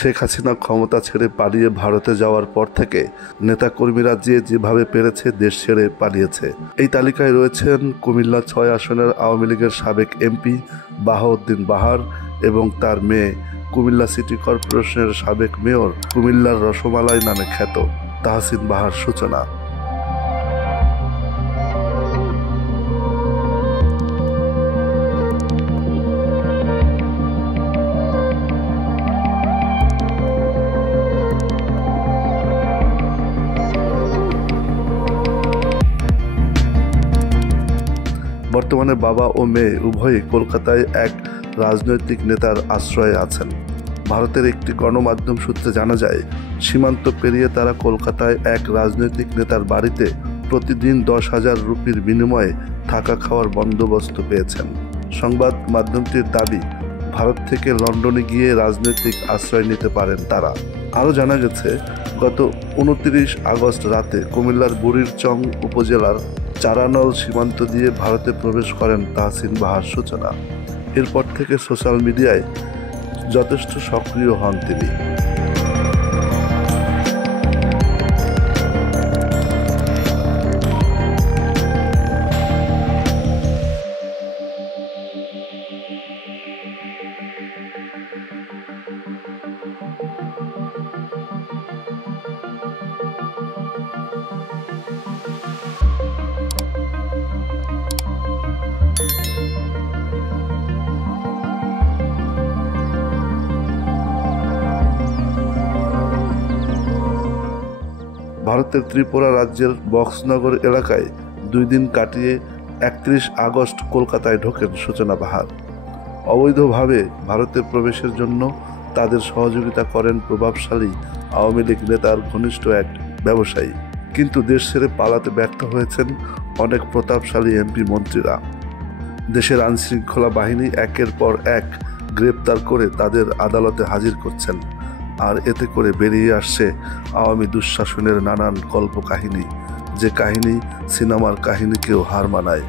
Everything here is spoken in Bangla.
শেখ হাসিনা ক্ষমতা ছেড়ে পালিয়ে ভারতে যাওয়ার পর থেকে নেতাকর্মীরা যেভাবে পেরেছে দেশ ছেড়ে পালিয়েছে। এই তালিকায় রয়েছেন কুমিল্লা ৬ আসনের আওয়ামী লীগের সাবেক এমপি বাহাউদ্দিন বাহার এবং তার মেয়ে, কুমিল্লা সিটি কর্পোরেশনের সাবেক মেয়র, কুমিল্লার রসমালাই নামে খ্যাত তাহসিন বাহার সূচনা। বর্তমানে বাবা ও মেয়ে উভয়ই কলকাতায় এক রাজনৈতিক নেতার আশ্রয়ে আছেন। ভারতের একটি গণমাধ্যম সূত্রে জানা যায়, সীমান্ত পেরিয়ে তারা কলকাতায় এক রাজনৈতিক নেতার বাড়িতে প্রতিদিন 10,000 রুপির বিনিময়ে থাকা খাওয়ার বন্দোবস্ত পেয়েছেন। সংবাদ মাধ্যমটির দাবি, ভারত থেকে লন্ডনে গিয়ে রাজনৈতিক আশ্রয় নিতে পারেন তারা। আরও জানা গেছে, গত 29 আগস্ট রাতে কুমিল্লার বুড়িরচং উপজেলার চারানল সীমান্ত দিয়ে ভারতে প্রবেশ করেন তাহসিন বাহার সূচনা। এরপর থেকে সোশ্যাল মিডিয়ায় যথেষ্ট সক্রিয় হন তিনি। ভারতের ত্রিপুরা রাজ্যের বক্সনগর এলাকায় 2 দিন কাটিয়ে 31 আগস্ট কলকাতায় ঢোকেন সূচনা বাহার। অবৈধভাবে ভারতে প্রবেশের জন্য তাদের সহযোগিতা করেন প্রভাবশালী আওয়ামী লীগ নেতার ঘনিষ্ঠ এক ব্যবসায়ী। কিন্তু দেশ ছেড়ে পালাতে ব্যর্থ হয়েছেন অনেক প্রতাপশালী এমপি মন্ত্রীরা। দেশের আইনশৃঙ্খলা বাহিনী একের পর এক গ্রেপ্তার করে তাদের আদালতে হাজির করছেন। আর এতে করে বেরিয়ে আসছে আওয়ামী দুঃশাসনের নানান কল্পকাহিনী, যে কাহিনী সিনেমার কাহিনীকেও হার মানায়।